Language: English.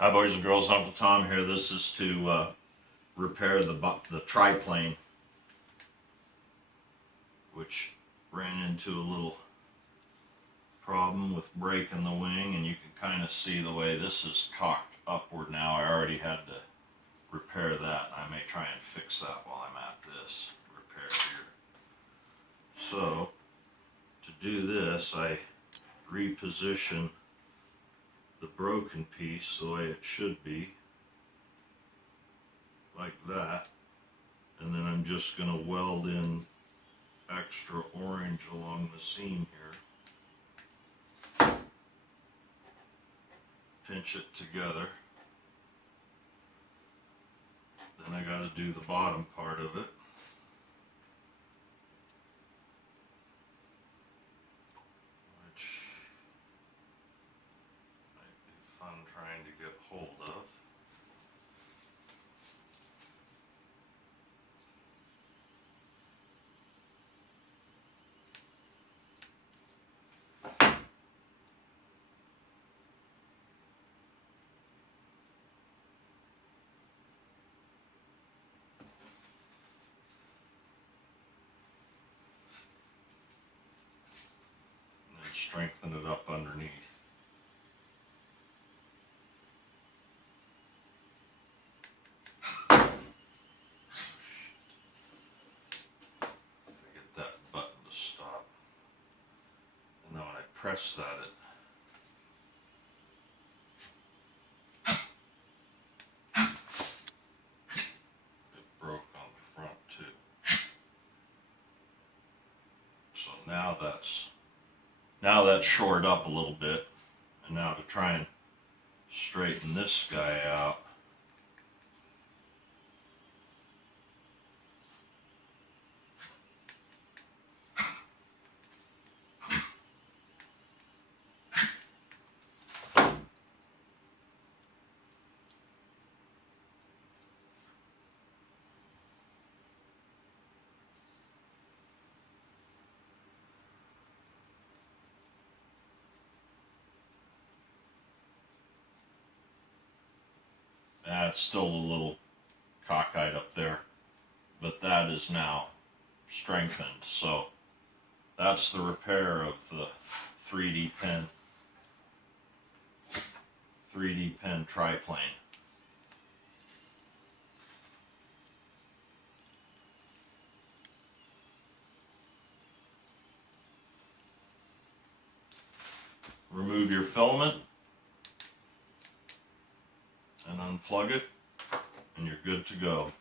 Hi boys and girls, Uncle Tom here. This is to repair the triplane, which ran into a little problem with breaking the wing, and you can kind of see the way this is cocked upward now. I already had to repair that. I may try and fix that while I'm at this repair here. So to do this, I reposition the broken piece the way it should be, like that, and then I'm just going to weld in extra orange along the seam here, pinch it together, then I got to do the bottom part of it, which might be fun trying to get hold of. Strengthen it up underneath. Get that button to stop. And then when I press that, it broke on the front too. So now that's shored up a little bit, and now to try and straighten this guy out, it's still a little cockeyed up there, but that is now strengthened. So that's the repair of the 3D pen triplane. Remove your filament and unplug it, and you're good to go.